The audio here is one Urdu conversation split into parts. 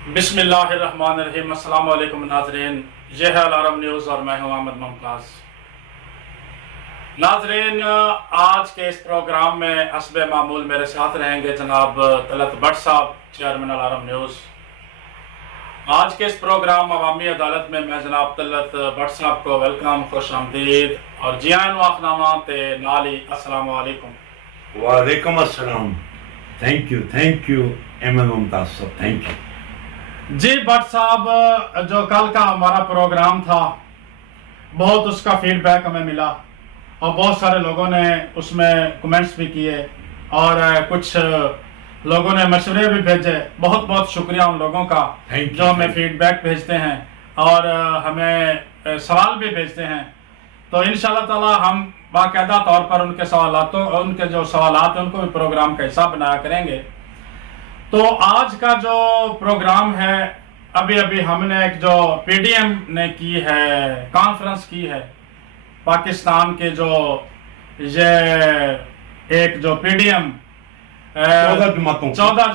بسم اللہ الرحمن الرحیم۔ السلام علیکم ناظرین، یہ ہے العرب نیوز اور میں ہوں احمد ممتاز۔ ناظرین، آج کے اس پروگرام میں حسب معمول میرے ساتھ رہیں گے جناب طلعت بٹ صاحب، چیئرمین العرب نیوز۔ آج کے اس پروگرام عوامی عدالت میں جناب طلعت بٹ صاحب کو ویلکم، خوش آمدید اور جیان واخنامہ تے نالی السلام علیکم۔ وعلیکم السلام۔ تھینک یو احمد ممتاز صاحب، تھینک یو۔ جی بٹ صاحب، جو کل کا ہمارا پروگرام تھا بہت اس کا فیڈ بیک ہمیں ملا اور بہت سارے لوگوں نے اس میں کمنٹس بھی کیے اور کچھ لوگوں نے مشورے بھی بھیجے۔ بہت بہت شکریہ ان لوگوں کا جو ہمیں فیڈ بیک بھیجتے ہیں اور ہمیں سوال بھی بھیجتے ہیں۔ تو انشاءاللہ تعالی ہم باقاعدہ طور پر ان کے جو سوالات ہیں ان کو بھی پروگرام کا حصہ بنایا کریں گے۔ تو آج کا جو پروگرام ہے، ابھی ہم نے ایک جو پی ڈی ایم نے کی ہے، کانفرنس کی ہے پاکستان کے جو یہ ایک جو پی ڈی ایم 14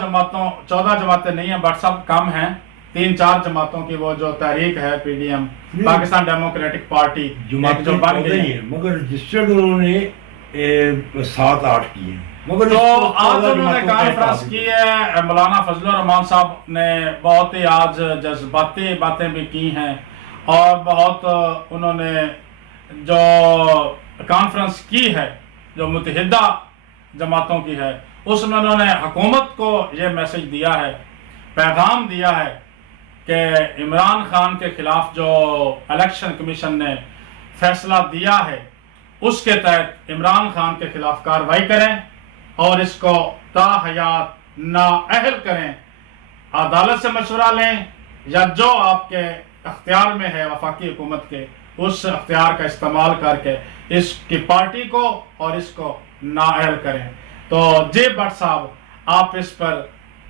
جماعتیں نہیں ہیں بٹ سب کم ہیں، 3-4 جماعتوں کی وہ جو تحریک ہے P D M Pakistan Democratic Party جو بن گئی ہے، مگر رجسٹرڈ انہوں نے 7-8 کی ہیں۔ تو آج انہوں نے کانفرنس کی ہے، مولانا فضل الرحمان صاحب نے بہت ہی آج جذباتی باتیں بھی کی ہیں اور بہت انہوں نے جو کانفرنس کی ہے جو متحدہ جماعتوں کی ہے اس میں انہوں نے حکومت کو یہ میسج دیا ہے، پیغام دیا ہے کہ عمران خان کے خلاف جو الیکشن کمیشن نے فیصلہ دیا ہے اس کے تحت عمران خان کے خلاف کارروائی کریں اور اس کو تا حیات نااہل کریں، عدالت سے مشورہ لیں یا جو آپ کے اختیار میں ہے وفاقی حکومت کے اس اختیار کا استعمال کر کے اس کی پارٹی کو اور اس کو نااہل کریں۔ تو جی بٹ صاحب، آپ اس پر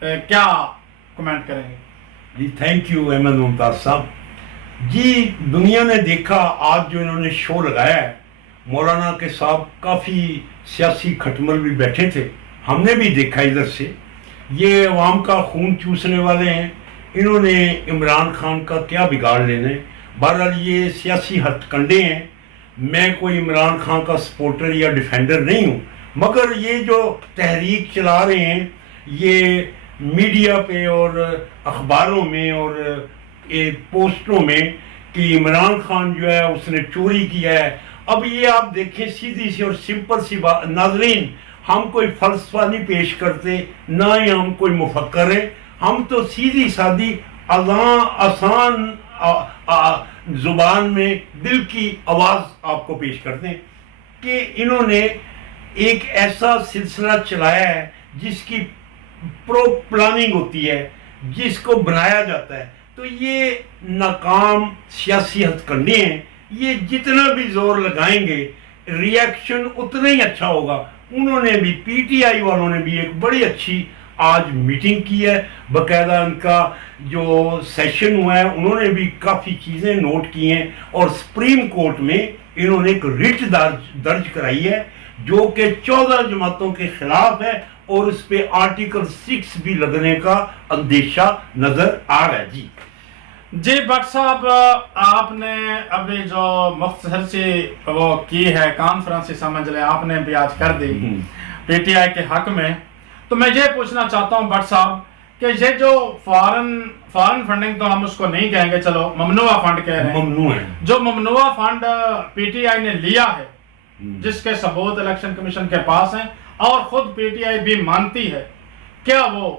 کیا کمنٹ کریں گے؟ جی تھینک یو احمد ممتاز صاحب۔ جی دنیا نے دیکھا آج جو انہوں نے شو لگایا ہے، مولانا کے صاحب کافی سیاسی کھٹمل بھی بیٹھے تھے، ہم نے بھی دیکھا ادھر سے، یہ عوام کا خون چوسنے والے ہیں، انہوں نے عمران خان کا کیا بگاڑ لینا ہے۔ بہرحال یہ سیاسی ہتھ کنڈے ہیں، میں کوئی عمران خان کا سپورٹر یا ڈیفینڈر نہیں ہوں، مگر یہ جو تحریک چلا رہے ہیں یہ میڈیا پہ اور اخباروں میں اور پوسٹروں میں کہ عمران خان جو ہے اس نے چوری کیا ہے۔ اب یہ آپ دیکھیں سیدھی سی اور سمپل سی بات، ناظرین ہم کوئی فلسفہ نہیں پیش کرتے، نہ ہی ہم کوئی مفکر ہیں، ہم تو سیدھی سادی آسان زبان میں دل کی آواز آپ کو پیش کرتے ہیں کہ انہوں نے ایک ایسا سلسلہ چلایا ہے جس کی پلاننگ ہوتی ہے، جس کو بنایا جاتا ہے۔ تو یہ ناکام سیاسی ہتھ کنڈے ہیں، یہ جتنا بھی زور لگائیں گے ری ایکشن اتنا ہی اچھا ہوگا۔ انہوں نے بھی پی ٹی آئی والوں نے بھی ایک بڑی اچھی آج میٹنگ کی ہے، باقاعدہ ان کا جو سیشن ہوا ہے انہوں نے بھی کافی چیزیں نوٹ کی ہیں اور سپریم کورٹ میں انہوں نے ایک رٹ درج کرائی ہے جو کہ 14 جماعتوں کے خلاف ہے اور اس پہ آرٹیکل 6 بھی لگنے کا اندیشہ نظر آ رہا ہے۔ جی بٹ صاحب، آپ نے ابھی جو مختصر سی وہ کی ہے کانفرنس سمجھ لیں آپ نے بھی آج کر دی پی ٹی آئی کے حق میں، تو میں یہ پوچھنا چاہتا ہوں بٹ صاحب کہ یہ جو فارن فنڈنگ تو ہم اس کو نہیں کہیں گے، چلو ممنوع فنڈ کہہ رہے ہیں، ممنوع ہے جو ممنوع فنڈ پی ٹی آئی نے لیا ہے جس کے ثبوت الیکشن کمیشن کے پاس ہیں اور خود پی ٹی آئی بھی مانتی ہے، کیا وہ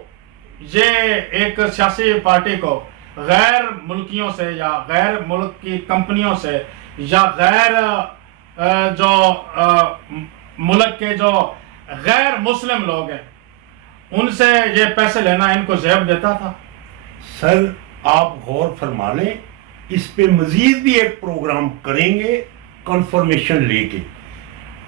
یہ ایک سیاسی پارٹی کو غیر ملکیوں سے یا غیر ملک کی کمپنیوں سے یا غیر جو ملک کے جو غیر مسلم لوگ ہیں ان سے یہ پیسے لینا ان کو زیب دیتا تھا؟ سر آپ غور فرما لیں، اس پہ مزید بھی ایک پروگرام کریں گے کنفرمیشن لے کے۔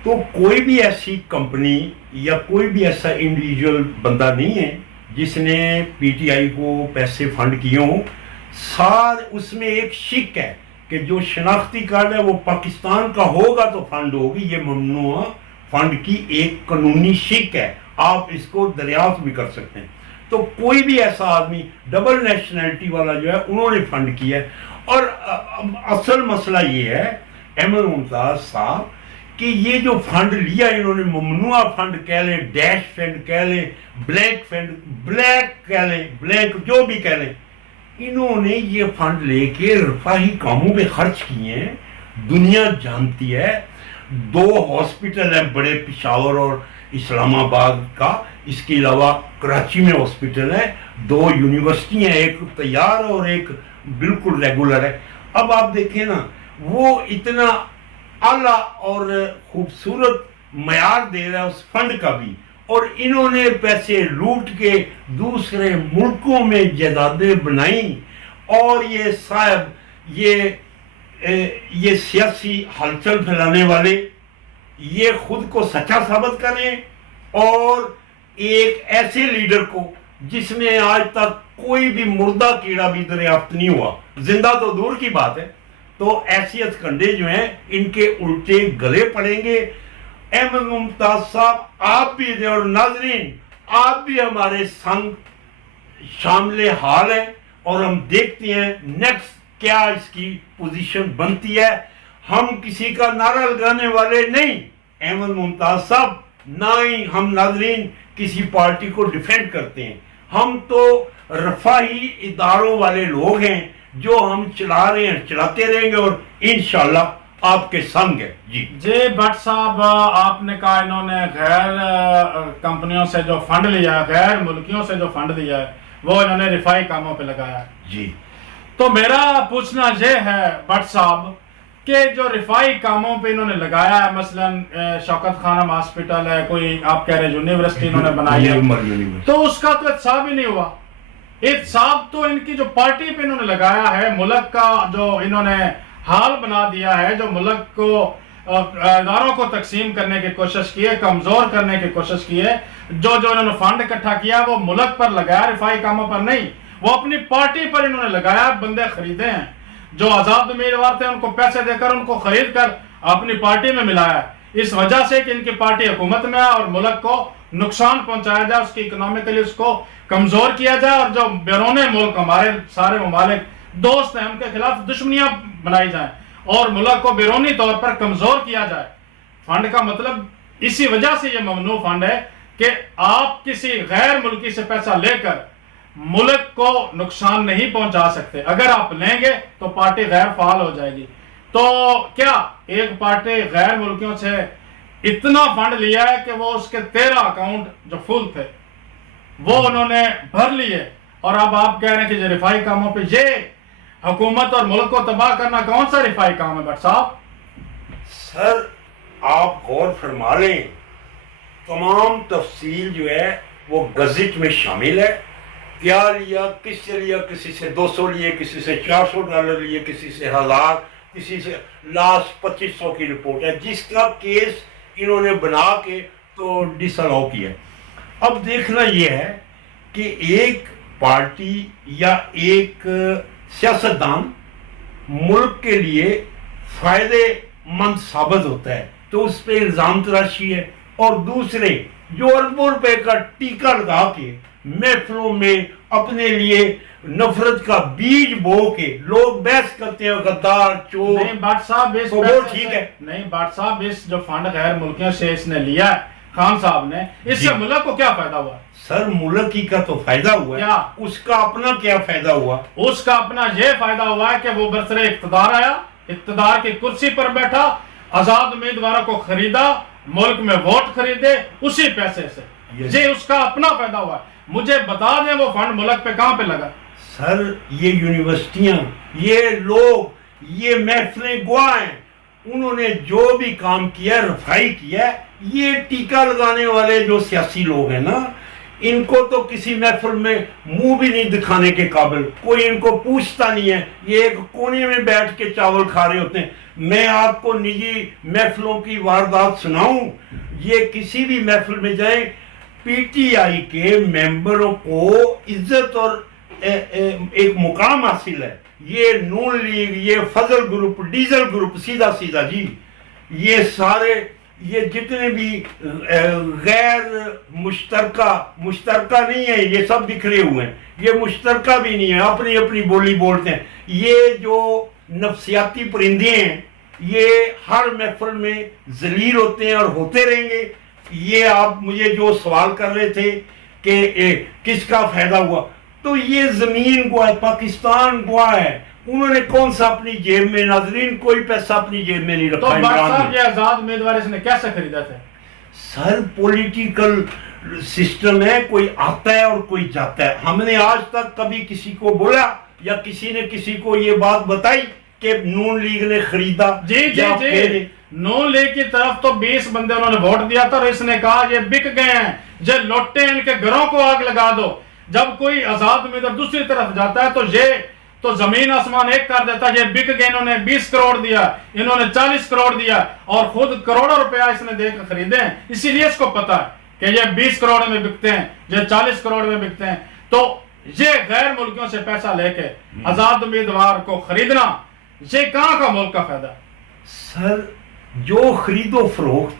تو کوئی بھی ایسی کمپنی یا کوئی بھی ایسا انڈیویجول بندہ نہیں ہے جس نے پی ٹی آئی کو پیسے فنڈ کیے ہوں۔ اس میں ایک شک ہے کہ جو شناختی کارڈ ہے وہ پاکستان کا ہوگا تو فنڈ ہوگی، یہ ممنوع فنڈ کی ایک قانونی شک ہے، آپ اس کو دریافت بھی کر سکتے ہیں۔ تو کوئی بھی ایسا آدمی ڈبل نیشنلٹی والا جو ہے انہوں نے فنڈ کیا ہے. اور اصل مسئلہ یہ ہے احمد ممتاز صاحب کہ یہ جو فنڈ لیا انہوں نے, ممنوع فنڈ کہہ لیں, ڈیش فنڈ کہہ لیں, بلیک فنڈ, بلیک کہہ لیں, بلیک جو بھی کہہ لیں, انہوں نے یہ فنڈ لے کے رفاہی کاموں پہ خرچ کیے ہیں. دنیا جانتی ہے 2 ہاسپٹل ہیں بڑے, پشاور اور اسلام آباد کا, اس کے علاوہ کراچی میں ہاسپٹل ہے, 2 یونیورسٹی ہیں, ایک تیار اور ایک بالکل ریگولر ہے. اب آپ دیکھیں نا, وہ اتنا اعلیٰ اور خوبصورت معیار دے رہا ہے اس فنڈ کا بھی, اور انہوں نے پیسے لوٹ کے دوسرے ملکوں میں جائیدادیں بنائیں. اور یہ صاحب یہ سیاسی ہلچل پھیلانے والے یہ خود کو سچا ثابت کریں, اور ایک ایسے لیڈر کو جس میں آج تک کوئی بھی مردہ کیڑا بھی دریافت نہیں ہوا, زندہ تو دور کی بات ہے, تو ایسی کنڈے جو ہیں ان کے الٹے گلے پڑیں گے. احمد ممتاز صاحب آپ بھی اور ناظرین آپ بھی ہمارے سنگ شامل حال ہیں, اور ہم دیکھتے ہیں نیکسٹ کیا اس کی پوزیشن بنتی ہے. ہم کسی کا نعرہ لگانے والے نہیں احمد ممتاز صاحب, نہ ہی ہم ناظرین کسی پارٹی کو ڈیفینڈ کرتے ہیں. ہم تو رفاہی اداروں والے لوگ ہیں جو ہم چلا رہے ہیں, چلاتے رہیں گے, اور انشاءاللہ آپ کے سنگ ہے. جی بٹ صاحب, آپ نے کہا انہوں نے غیر کمپنیوں سے جو فنڈ لیا ہے, غیر ملکیوں سے جو فنڈ لیا ہے, وہ انہوں نے رفاہی کاموں پہ لگایا ہے. جی, تو میرا پوچھنا یہ ہے بٹ صاحب کہ جو رفاہی کاموں پہ انہوں نے لگایا ہے, مثلاً شوکت خانم ہاسپٹل ہے, کوئی آپ کہہ رہے یونیورسٹی انہوں نے بنائی ہے, تو اس کا تو احتساب ہی نہیں ہوا. احتساب تو ان کی جو پارٹی پہ انہوں نے لگایا ہے, ملک کا جو انہوں نے حال بنا دیا ہے, جو ملک کو اداروں کو تقسیم کرنے کی کوشش کی ہے, کمزور کرنے کی کوشش کی ہے, جو انہوں نے فنڈ اکٹھا کیا وہ ملک پر لگایا, رفاہی کاموں پر نہیں. وہ اپنی پارٹی پر انہوں نے لگایا, بندے خریدے ہیں, جو آزاد امیدوار تھے ان کو پیسے دے کر ان کو خرید کر اپنی پارٹی میں ملایا. اس وجہ سے کہ ان کی پارٹی حکومت میں ہے اور ملک کو نقصان پہنچایا جائے, اس کی اکنامیکلی اس کو کمزور کیا جائے, اور جو بیرون ملک ہمارے سارے ممالک دوست ہیں ان کے خلاف دشمنیاں بنائی جائیں اور ملک کو بیرونی طور پر کمزور کیا جائے. فنڈ کا مطلب اسی وجہ سے یہ ممنوع فنڈ ہے کہ آپ کسی غیر ملکی سے پیسہ لے کر ملک کو نقصان نہیں پہنچا سکتے. اگر آپ لیں گے تو پارٹی غیر فعال ہو جائے گی. تو کیا ایک پارٹی غیر ملکیوں سے اتنا فنڈ لیا ہے کہ وہ اس کے 13 اکاؤنٹ جو فل تھے وہ انہوں نے بھر لیے, اور اب آپ کہہ رہے ہیں کہ جو رفاہی کاموں پہ, یہ حکومت اور ملک کو تباہ کرنا کون سا رفاہی کام ہے بٹ صاحب؟ سر آپ غور فرما لیں, تمام تفصیل جو ہے وہ گزٹ میں شامل ہے. کیا لیا, کس سے لیا, کسی سے 200 لیے, کسی سے $400 لیے, کسی سے 1000, کسی سے لاسٹ 2500 کی رپورٹ ہے, جس کا کیس انہوں نے بنا کے تو ڈس الاؤ کیا. اب دیکھنا یہ ہے کہ ایک پارٹی یا ایک سیاستدان ملک کے لیے فائدے مند ثابت ہوتا ہے تو اس پہ الزام تراشی ہے, اور دوسرے جو اربوں روپے کا ٹیکہ لگا کے محفلوں میں اپنے لیے نفرت کا بیج بو کے لوگ بحث کرتے ہیں غدار چور. نہیں بٹ صاحب, اس تو وہ ٹھیک ہے. نہیں بٹ صاحب, اس جو فنڈ غیر ملکیوں سے اس نے لیا ہے خان صاحب نے, اس سے ملک کو کیا فائدہ ہوا؟ سر ملک ہی کا تو فائدہ ہوا ہے, اس کا اپنا کیا فائدہ ہوا؟ اس کا اپنا یہ فائدہ ہوا ہے کہ وہ برسر اقتدار آیا, اقتدار کی کرسی پر بیٹھا, آزاد امیدواروں کو خریدا, ملک میں ووٹ خریدے اسی پیسے سے, یہ اس کا اپنا فائدہ ہوا ہے. مجھے بتا دیں وہ فنڈ ملک پہ کہاں پہ لگا؟ سر یہ یونیورسٹیاں, یہ لوگ, یہ محفلیں گواہ ہیں, انہوں نے جو بھی کام کیا رفائی کیا. یہ ٹیکہ لگانے والے جو سیاسی لوگ ہیں نا, ان کو تو کسی محفل میں منہ بھی نہیں دکھانے کے قابل, کوئی ان کو پوچھتا نہیں ہے, یہ ایک کونے میں بیٹھ کے چاول کھا رہے ہوتے ہیں. میں آپ کو نجی محفلوں کی واردات سناؤں, یہ کسی بھی محفل میں جائیں, پی ٹی آئی کے ممبروں کو عزت اور ایک مقام حاصل ہے. یہ نون لیگ, یہ فضل گروپ, ڈیزل گروپ, سیدھا جی, یہ سارے یہ جتنے بھی غیر مشترکہ نہیں ہے، یہ سب بکھرے ہوئے ہیں، یہ مشترکہ بھی نہیں ہے، اپنی اپنی بولی بولتے ہیں. یہ جو نفسیاتی پرندے ہیں یہ ہر محفل میں ذلیل ہوتے ہیں اور ہوتے رہیں گے. یہ آپ مجھے جو سوال کر رہے تھے کہ کس کا فائدہ ہوا، تو یہ زمین گوا ہے، پاکستان گوا ہے. انہوں نے کون سا اپنی جیب میں، ناظرین کوئی پیسہ اپنی جیب میں نہیں رکھا. تو بٹ صاحب یہ آزاد امیدوار اس نے کیسے خریدا تھا؟ سر پولیٹیکل سسٹم ہے، کوئی آتا ہے اور کوئی جاتا ہے. ہم نے آج تک کبھی کسی کو بولا یا کسی نے کسی کو یہ بات بتائی کہ نون لیگ نے خریدا؟ جی نون لیگ کی طرف تو 20 بندے انہوں نے ووٹ دیا تھا اور اس نے کہا یہ بک گئے ہیں، یہ لوٹے ان کے گھروں کو آگ لگا دو. جب کوئی آزاد امیدوار دوسری طرف جاتا ہے تو یہ تو زمین آسمان ایک کر دیتا ہے. یہ بک گئے، انہوں نے 20 کروڑ دیا، انہوں نے 40 کروڑ دیا اور خود کروڑوں روپیہ اس نے دے کر خریدے ہیں. اسی لیے اس کو پتا ہے کہ یہ 20 کروڑ میں بکتے ہیں، یہ 40 کروڑ میں بکتے ہیں. تو یہ غیر ملکیوں سے پیسہ لے کے آزاد امیدوار کو خریدنا، یہ کہاں کا ملک کا فائدہ ہے؟ سر جو خرید و فروخت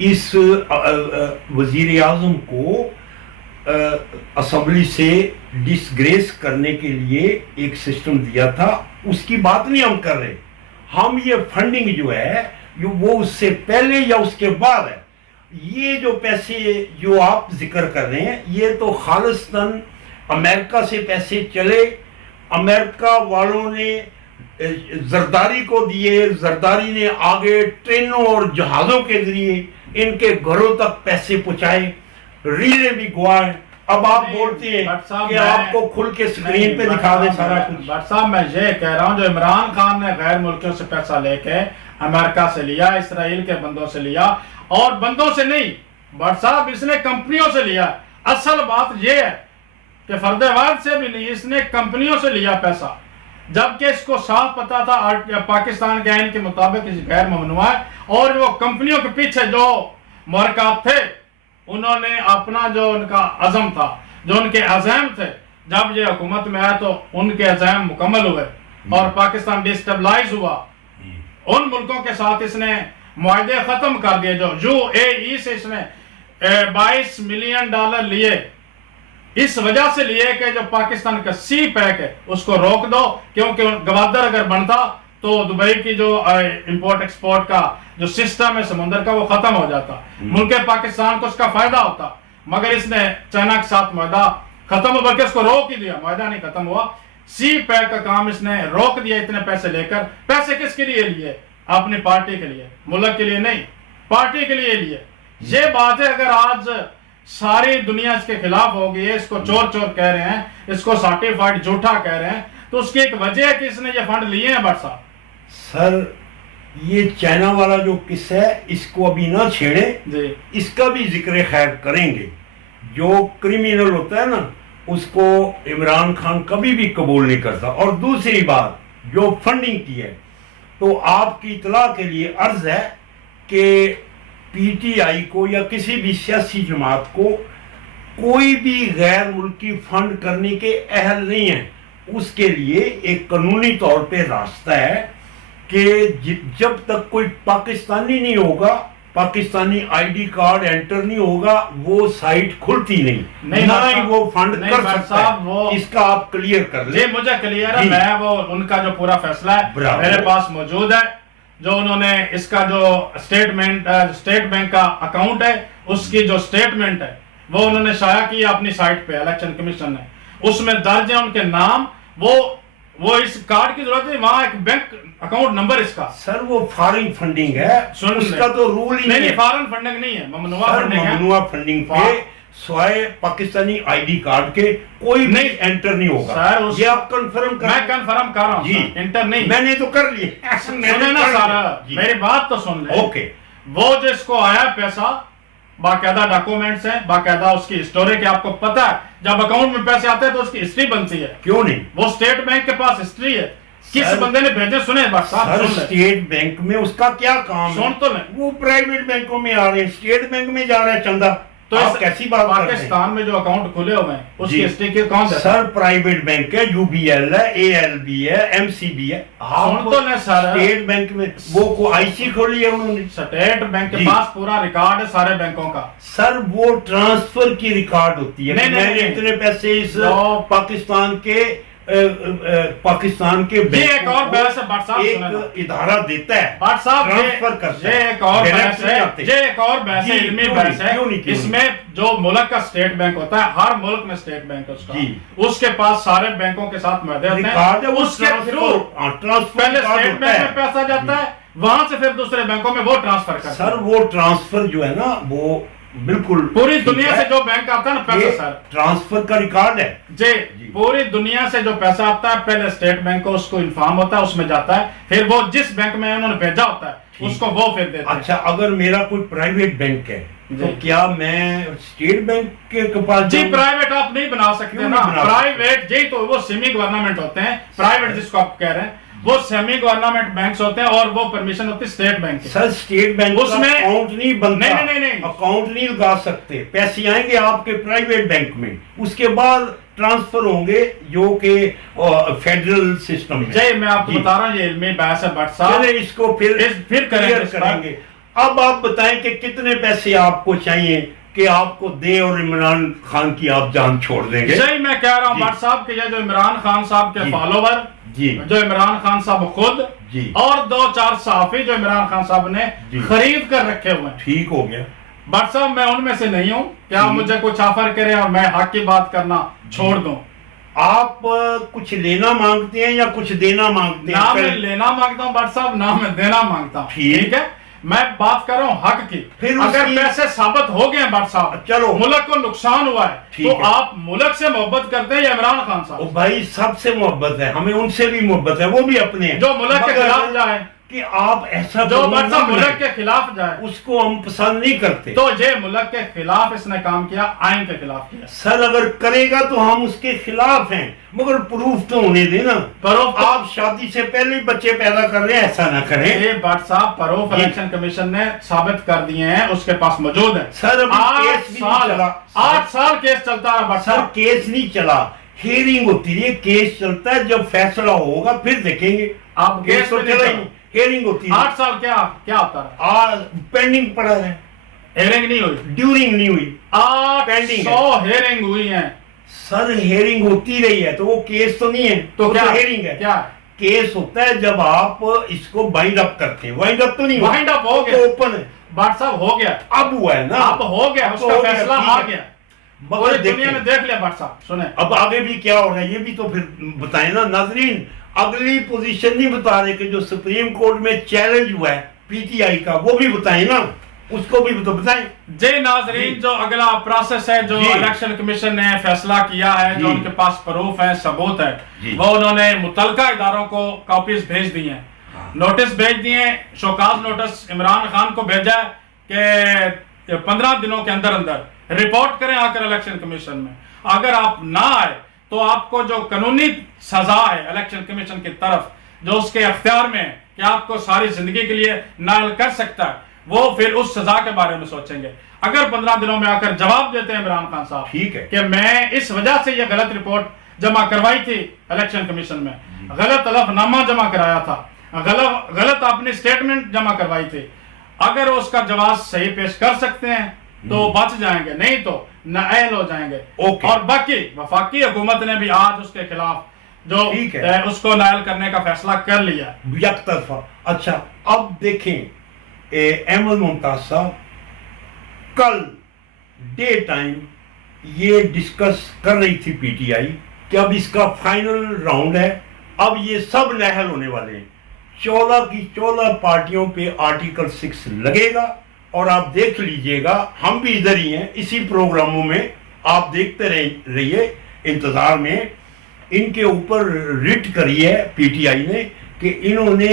اس وزیر اعظم کو اسمبلی سے ڈسگریس کرنے کے لیے ایک سسٹم دیا تھا، اس کی بات نہیں ہم کر رہے. ہم یہ فنڈنگ جو ہے وہ اس سے پہلے یا اس کے بعد ہے. یہ جو پیسے جو آپ ذکر کر رہے ہیں یہ تو خالصتاً امریکہ سے پیسے چلے، امریکہ والوں نے زرداری کو دیے، زرداری نے آگے ٹرینوں اور جہازوں کے ذریعے ان کے گھروں تک پیسے پہنچائے، ریلیں بھی گوائے. اب آپ بولتے ہیں کہ آپ کو کھل کے سکرین پہ دکھا دیں سارا کچھ. بٹ صاحب میں یہ کہہ رہا ہوں جو عمران خان نے غیر ملکیوں سے پیسہ لے کے امریکہ سے لیا، اسرائیل کے بندوں سے لیا، اور بندوں سے نہیں بٹ صاحب اس نے کمپنیوں سے لیا. اصل بات یہ ہے کہ فرد واحد سے بھی نہیں، اس نے کمپنیوں سے لیا پیسہ، جبکہ اس کو صاف پتا تھا پاکستان کے آئین کے مطابق غیر ممنوع ہے. اور وہ کمپنیوں کے پیچھے جو محرکات تھے انہوں نے اپنا جو ان کا عزم تھا، جو ان کے عزائم تھے، جب یہ حکومت میں آئے تو ان کے عزائم مکمل ہوئے اور پاکستان ڈیسٹیبلائز ہوا. ان ملکوں کے ساتھ اس نے معاہدے ختم کر دیے، جو UAE سے اس نے $22 ملین لیے، اس وجہ سے لیے کہ جو پاکستان کا سی پیک ہے اس کو روک دو، کیونکہ گوادر اگر بنتا تو دبئی کی جو امپورٹ ایکسپورٹ کا جو سسٹم ہے سمندر کا وہ ختم ہو جاتا، ملک پاکستان کو اس کا فائدہ ہوتا. مگر اس نے چائنا کے ساتھ معاہدہ ختم ہو، بلکہ اس کو روک ہی دیا، معاہدہ نہیں ختم ہوا، سی پیک کا کام اس نے روک دیا. اتنے پیسے لے کر، پیسے کس کے لیے لیے؟ اپنی پارٹی کے لیے، ملک کے لیے نہیں، پارٹی کے لیے لیے. یہ بات ہے اگر آج ساری دنیا اس کے خلاف ہوگی، اس کو چور چور کہہ رہے ہیں، اس کو سرٹیفائیڈ جھوٹا کہہ رہے ہیں، تو اس کی ایک وجہ ہے کہ اس نے یہ فنڈ لیے ہیں. بٹ صاحب سر یہ چائنا والا جو قصہ ہے اس کو ابھی نہ چھیڑیں، اس کا بھی ذکر خیر کریں گے. جو کرمینل ہوتا ہے نا اس کو عمران خان کبھی بھی قبول نہیں کرتا. اور دوسری بات جو فنڈنگ کی ہے، تو آپ کی اطلاع کے لیے عرض ہے کہ PTI کو یا کسی بھی سیاسی جماعت کو کوئی بھی غیر ملکی فنڈ کرنے کے اہل نہیں ہے. اس کے لیے ایک قانونی طور پہ راستہ ہے کہ جب تک کوئی پاکستانی نہیں ہوگا، پاکستانی ID کارڈ انٹر نہیں ہوگا، وہ سائٹ کھلتی نہیں، نہ ہی وہ فنڈ کر سکتا ہے. اس کا آپ کلیئر کر لیں. جی مجھے کلیئر ہے، میں وہ ان کا جو پورا فیصلہ ہے میرے پاس موجود ہے، جو انہوں نے اس کا جو اسٹیٹ بینک کا اکاؤنٹ ہے اس کی جو سٹیٹمنٹ ہے وہ انہوں نے شائع کی اپنی سائٹ پہ، الیکشن کمیشن نے، اس میں درج ہے ان کے نام. وہ اس کارڈ کی ضرورت ہے، وہاں ایک بینک اکاؤنٹ نمبر اس کا. سر وہ فارن فنڈنگ ہے، اس کا تو رول ہی نہیں. فارن فنڈنگ نہیں ہے، ممنوع فنڈنگ پہ سوائے پاکستانی ID کارڈ کے کوئی نہیں انٹر نہیں ہوگا. سر یہ آپ کنفرم کر. میں کنفرم کر رہا ہوں جی، انٹر نہیں. میں نے تو کر لیا. سنیں نا سارا، میری بات تو سن لیں. اوکے. وہ جو اس کو آیا پیسہ، باقاعدہ ڈاکومنٹس ہیں، باقاعدہ اس کی ہسٹوری کی آپ کو پتا ہے. جب اکاؤنٹ میں پیسے آتے ہیں تو اس کی ہسٹری بنتی ہے. کیوں نہیں؟ وہ اسٹیٹ بینک کے پاس ہسٹری ہے، کس بندے نے بھیجے. سنیں بات صاحب، اسٹیٹ بینک میں اس کا کیا کام ہے؟ سن تو لیں. وہ پرائیویٹ بینکوں میں آ رہے ہیں، اسٹیٹ بینک میں جا رہا ہے چندہ. تو آپ کیسی بات کر رہے ہیں؟ پاکستان میں جو اکاؤنٹ کھلے ہوئے ہیں اس کی ہسٹری کے کون دیتا ہے؟ سر پرائیویٹ بینک ہے، یو بی ایل ہے، اے ایل بی ہے، ایم سی بی ہے. سن تو لیں سر، اسٹیٹ بینک میں وہ کو آئی سی کھولی ہے انہوں نے. اسٹیٹ بینک کے پاس پورا ریکارڈ ہے سارے بینکوں کا. سر وہ ٹرانسفر کی ریکارڈ ہوتی ہے، میں نے اتنے پیسے اس پاکستان کے یہ ایک اور بحث ہے بٹ صاحب، ایک ادارہ دیتا ہے بٹ صاحب ٹرانسفر کرتا یہ ہے. ایک اور بحث ہے، یہ ایک اور بحث ہے، جی، علمی کیوں بحث ہے. نہیں. اس میں جو ملک کا اسٹیٹ بینک ہوتا ہے، ہر ملک میں اسٹیٹ بینک ہے اس کا، اس کے پاس سارے بینکوں کے ساتھ معاہدے ہوتے ہیں، اس کے تھرو پہلے اسٹیٹ بینک میں پیسہ جاتا ہے، وہاں سے پھر دوسرے بینکوں میں وہ ٹرانسفر کرتا ہے. سر وہ ٹرانسفر جو ہے نا وہ بالکل پوری دنیا سے جو بینک آتا ہے نا پیسہ، سر ٹرانسفر کا ریکارڈ ہے. جی پوری دنیا سے جو پیسہ آتا ہے پہلے اسٹیٹ بینک کو اس کو انفارم ہوتا ہے، اس میں جاتا ہے، پھر وہ جس بینک میں انہوں نے بھیجا ہوتا ہے اس کو وہ پھر دیتے ہیں. اچھا اگر میرا کوئی پرائیویٹ بینک ہے تو کیا میں اسٹیٹ بینک کے پاس؟ جی پرائیویٹ آپ نہیں بنا سکتے نا، پرائیویٹ جی تو وہ سیمی گورنمنٹ ہوتے ہیں، پرائیویٹ جس کو آپ کہہ رہے ہیں وہ سیمی گورنمنٹ بینکس ہوتے ہیں اور وہ پرمیشن ہوتی ہے اسٹیٹ بینک کی. سر اسٹیٹ بینک اس میں اکاؤنٹ نہیں بنتا، نہیں اکاؤنٹ نہیں لگا سکتے، پیسے آئیں گے آپ کے پرائیویٹ بینک میں، اس کے بعد ٹرانسفر ہوں گے جو کہ فیڈرل سسٹم میں. جی میں آپ کو بتا رہا ہوں یہ علمی بحث ہے بٹ صاحب، چلیں اس کو پھر کریں گے. اب آپ بتائیں کہ کتنے پیسے آپ کو چاہیے کہ آپ کو دے اور عمران خان کی آپ جان چھوڑ دیں گے؟ جی میں کہہ رہا ہوں بٹ صاحب کہ یہ جو عمران خان صاحب کے فالوور، جو عمران خان صاحب خود اور 2-4 صحافی جو عمران خان صاحب نے خرید کر رکھے ہوئے ہیں، ٹھیک ہو گیا. بٹ صاحب میں ان میں سے نہیں ہوں کہ آپ مجھے کچھ آفر کریں اور میں حق کی بات کرنا چھوڑ دوں. آپ کچھ لینا مانگتے ہیں یا کچھ دینا مانگتے ہیں؟ نہ میں لینا مانگتا ہوں بٹ صاحب، نہ میں دینا مانگتا ہوں. ٹھیک ہے، میں بات کر رہا ہوں حق کی. اگر پیسے ثابت ہو گئے ہیں بٹ صاحب، چلو ملک کو نقصان ہوا ہے تو آپ ملک سے محبت کرتے ہیں یا عمران خان صاحب؟ بھائی سب سے محبت ہے، ہمیں ان سے بھی محبت ہے، وہ بھی اپنے ہیں. جو ملک کے خلاف جائے، کہ آپ ایسا جو بٹ صاحب ملک کے خلاف جائے اس کو ہم پسند نہیں کرتے. تو یہ ملک کے خلاف اس نے کام کیا، آئین کے خلاف کیا. سر اگر کرے گا تو ہم اس کے خلاف ہیں، مگر پروف تو ہونے دینا. پروف آپ شادی سے پہلے بچے پیدا کر رہے ہیں، ایسا نہ کریں. یہ بٹ صاحب پروف الیکشن کمیشن نے ثابت کر دیے ہیں، اس کے پاس موجود ہے. سر ابھی کیس بھی نہیں چلا، 8 سال کیس چلتا رہا. سر کیس نہیں چلا، ہیئرنگ ہوتی ہے، کیس چلتا ہے، جب فیصلہ ہوگا پھر دیکھیں گے. آپ کیس تو چلا ہی، ہیئرنگ ہوتی ہے. 8 سال کیا ہوتا ہے؟ پینڈنگ پڑا ہے، ہیئرنگ نہیں ہوئی، ڈیورنگ نہیں ہوئی، 800 ہیئرنگ ہوئی ہیں. سر ہیئرنگ ہوتی رہی ہے تو وہ کیس تو نہیں ہے، تو کیا ہیئرنگ ہے؟ کیا کیس ہوتا ہے جب آپ اس کو بائنڈ اپ کرتے ہیں. وائنڈ اپ تو نہیں، وائنڈ اپ ہو گیا، اوپن ہے. بٹ صاحب ہو گیا، اب ہوا ہے نا، اب ہو گیا، اس کا فیصلہ آ گیا، پوری دنیا نے دیکھ لیا. بٹ صاحب سنیں، اب آگے بھی کیا ہو رہا ہے یہ بھی تو پھر بتائیں نا ناظرین. اگلی پوزیشن نہیں بتا رہے کہ جو سپریم کورٹ میں چیلنج ہوا ہے پی ٹی آئی کا، وہ بھی بتائیں نا، اس کو بھی تو بتائیں. جی ناظرین، جو اگلا پروسیس ہے جو الیکشن کمیشن نے فیصلہ کیا ہے، جو ان کے پاس پروف ہے، ثبوت ہے، وہ انہوں نے متعلقہ اداروں کو کاپیز بھیج دی ہیں، نوٹس بھیج دیے، شوکاز نوٹس عمران خان کو بھیجا ہے کہ 15 دنوں کے اندر رپورٹ کریں آ کر الیکشن کمیشن میں. اگر آپ نہ آئے تو آپ کو جو قانونی سزا ہے الیکشن کمیشن کی طرف جو اس کے اختیار میں ہے کہ آپ کو ساری زندگی کے لیے نائل کر سکتا ہے، وہ پھر اس سزا کے بارے میں سوچیں گے. اگر 15 دنوں میں آ کر جواب دیتے ہیں عمران خان صاحب ٹھیک ہے کہ میں اس وجہ سے یہ غلط رپورٹ جمع کروائی تھی الیکشن کمیشن میں، غلط علف نامہ جمع کرایا تھا، غلط اپنی سٹیٹمنٹ جمع کروائی تھی، اگر اس کا جواز صحیح پیش کر سکتے ہیں تو بچ جائیں گے، نہیں تو نااہل ہو جائیں گے. اور باقی وفاقی حکومت نے بھی آج اس کے خلاف جو اس کو نائل کرنے کا فیصلہ کر لیا یک طرفہ. اچھا اب دیکھیں احمد ممتاز صاحب کل ڈے ٹائم یہ ڈسکس کر رہی تھی پی ٹی آئی کہ اب اس کا فائنل راؤنڈ ہے، اب یہ سب نااہل ہونے والے ہیں، 14 کی 14 پارٹیوں پہ آرٹیکل 6 لگے گا. اور آپ دیکھ لیجئے گا، ہم بھی ادھر ہی ہیں اسی پروگراموں میں، آپ دیکھتے رہیے انتظار میں. ان کے اوپر ریٹ کری ہے پی ٹی آئی نے کہ انہوں نے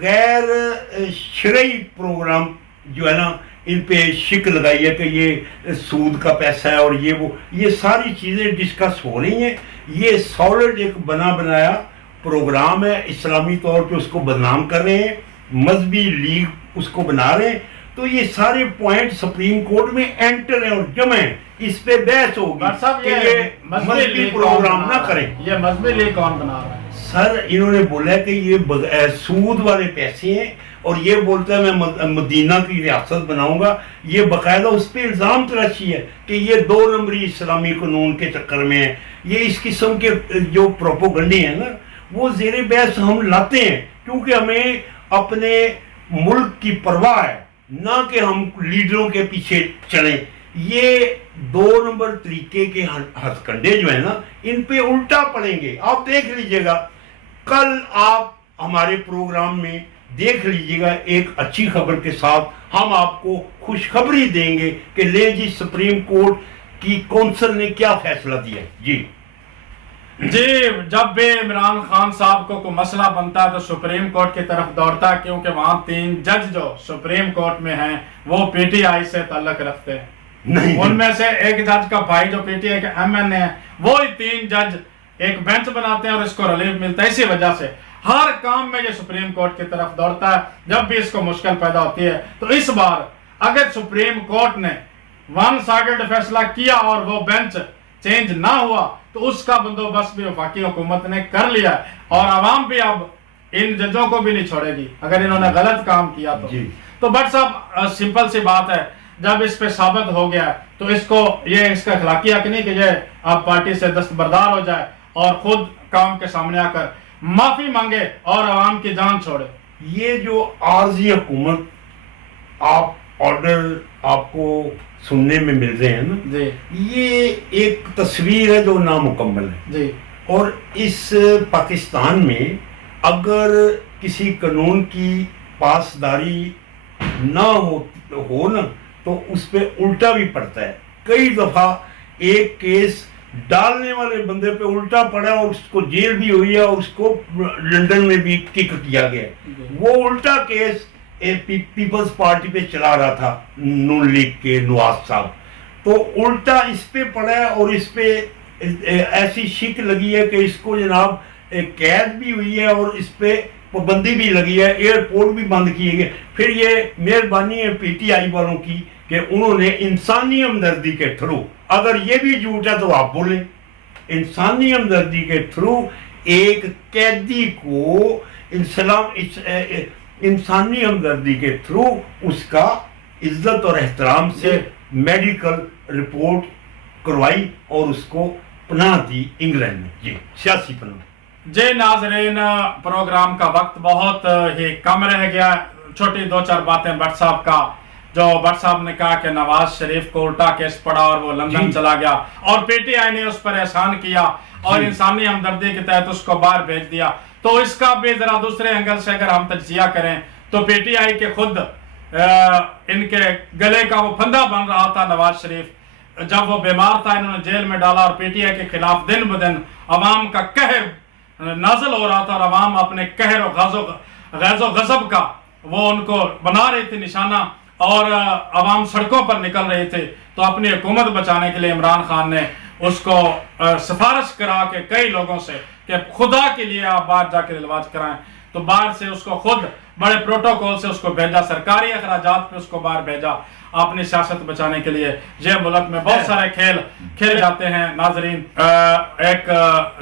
غیر شرعی پروگرام جو ہے نا ان پہ شک لگائی ہے کہ یہ سود کا پیسہ ہے اور یہ ساری چیزیں ڈسکس ہو رہی ہیں. یہ سالڈ ایک بنا بنایا پروگرام ہے، اسلامی طور پہ اس کو بدنام کر رہے ہیں، مذہبی لیگ اس کو بنا رہے ہیں. تو یہ سارے پوائنٹ سپریم کورٹ میں انٹر ہیں اور جمع ہیں، اس پہ بحث ہوگی کہ یہ مذہبی پروگرام نہ کریں۔ یہ مذہبی لیگ کون بنا رہا ہے؟ سر انہوں نے بولا کہ یہ سود والے پیسے ہیں، اور یہ بولتا ہے میں مدینہ کی ریاست بناؤں گا۔ یہ باقاعدہ اس پہ الزام تراشی ہے کہ یہ 2 نمبری اسلامی قانون کے چکر میں ہے۔ یہ اس قسم کے جو پروپوگنڈے ہیں نا، وہ زیر بحث ہم لاتے ہیں کیونکہ ہمیں اپنے ملک کی پرواہ ہے، نہ کہ ہم لیڈروں کے پیچھے چلیں۔ یہ 2 نمبر طریقے کے ہتھ کنڈے جو ہیں نا، ان پہ الٹا پڑیں گے۔ آپ دیکھ لیجئے گا، کل آپ ہمارے پروگرام میں دیکھ لیجئے گا، ایک اچھی خبر کے ساتھ ہم آپ کو خوشخبری دیں گے کہ لے جی سپریم کورٹ کی کونسل نے کیا فیصلہ دیا ہے۔ جی جب بھی عمران خان صاحب کو کوئی مسئلہ بنتا ہے تو سپریم کورٹ کی طرف دوڑتا ہے، کیونکہ وہاں 3 جج جو سپریم کورٹ میں ہیں وہ پی ٹی آئی سے تعلق رکھتے ہیں۔ ان میں سے ایک جج کا بھائی جو پی ٹی آئی کے ایم این اے ہے، وہی 3 جج ایک بینچ بناتے ہیں اور اس کو ریلیف ملتا ہے۔ اسی وجہ سے ہر کام میں یہ سپریم کورٹ کی طرف دوڑتا ہے جب بھی اس کو مشکل پیدا ہوتی ہے۔ تو اس بار اگر سپریم کورٹ نے 1 سائیڈڈ فیصلہ کیا اور وہ بینچ چینج نہ ہوا تو اس کا بندوبست بھی وفاقی حکومت نے کر لیا ہے، اور عوام بھی اب ان ججوں کو بھی نہیں چھوڑے گی اگر انہوں نے غلط کام کیا تو بٹ صاحب سمپل سی بات ہے، جب اس پہ ثابت ہو گیا تو اس کو یہ اس کا اخلاقی حق نہیں کہ یہ آپ پارٹی سے دستبردار ہو جائے اور خود کام کے سامنے آ کر معافی مانگے اور عوام کی جان چھوڑے۔ یہ جو عارضی حکومت آپ آرڈر آپ کو سننے میں مل رہے ہیں نا، یہ ایک تصویر ہے جو نامکمل ہے۔ اور اس پاکستان میں اگر کسی قانون کی پاسداری نہ ہو نا تو اس پہ الٹا بھی پڑتا ہے۔ کئی دفعہ ایک کیس ڈالنے والے بندے پہ الٹا پڑا اور اس کو جیل بھی ہوئی ہے اور اس کو لندن میں بھی کک کیا گیا ہے۔ وہ الٹا کیس پیپلز پارٹی پہ چلا رہا تھا نون لیگ کے نواز صاحب، تو الٹا اس پہ پڑا ہے اور اس پہ ایسی شک لگی ہے کہ اس کو جناب قید بھی ہوئی ہے اور اس پہ پابندی بھی لگی ہے، ایئرپورٹ بھی بند کیے گئے۔ پھر یہ مہربانی ہے پی ٹی آئی والوں کی کہ انہوں نے انسانی ہمدردی کے تھرو، اگر یہ بھی جھوٹ ہے تو آپ بولیں، انسانی ہمدردی کے تھرو ایک قیدی کو انسانی ہمدردی کے تھرو اس کا عزت اور احترام سے میڈیکل رپورٹ کروائی اور اس کو پناہ دی انگلینڈ میں۔ جی سیاسی پناہ۔ جی ناظرین، پروگرام کا وقت بہت ہی کم رہ گیا، چھوٹی 2-4 باتیں بٹ صاحب کا، جو بٹ صاحب نے کہا کہ نواز شریف کو الٹا کیس پڑا اور وہ لندن چلا گیا اور پی ٹی آئی نے اس پر احسان کیا اور انسانی ہمدردی کے تحت اس کو باہر بھیج دیا، تو اس کا بھی ذرا دوسرے اینگل سے اگر ہم تجزیہ کریں تو پی ٹی آئی کے خود ان کے گلے کا وہ پھندا بن رہا تھا نواز شریف، جب وہ بیمار تھا انہوں نے جیل میں ڈالا اور پی ٹی آئی کے خلاف دن بدن عوام کا قہر نازل ہو رہا تھا اور عوام اپنے قہر و غیظ و غضب کا وہ ان کو بنا رہی تھی نشانہ اور عوام سڑکوں پر نکل رہے تھے، تو اپنی حکومت بچانے کے لیے عمران خان نے اس کو سفارش کرا کے کئی لوگوں سے کہ خدا کے لیے آپ باہر جا کے علاج کرائیں، تو باہر سے اس کو خود بڑے پروٹوکول سے اس کو بھیجا، سرکاری اخراجات پہ اس کو باہر بھیجا اپنی سیاست بچانے کے لیے۔ یہ ملک میں بہت سارے کھیل کھیل جاتے ہیں۔ ناظرین، ایک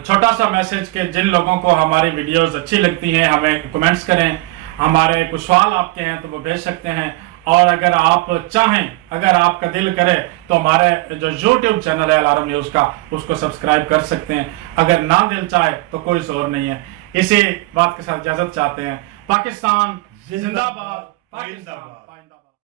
چھوٹا سا میسج کہ جن لوگوں کو ہماری ویڈیوز اچھی لگتی ہیں ہمیں کمنٹس کریں، ہمارے کچھ سوال آپ کے ہیں تو وہ بھیج سکتے ہیں، اور اگر آپ چاہیں، اگر آپ کا دل کرے تو ہمارے جو یوٹیوب چینل ہے الارم نیوز کا اس کو سبسکرائب کر سکتے ہیں، اگر نہ دل چاہے تو کوئی زور نہیں ہے۔ اسی بات کے ساتھ اجازت چاہتے ہیں۔ پاکستان زندہ باد، پاکستان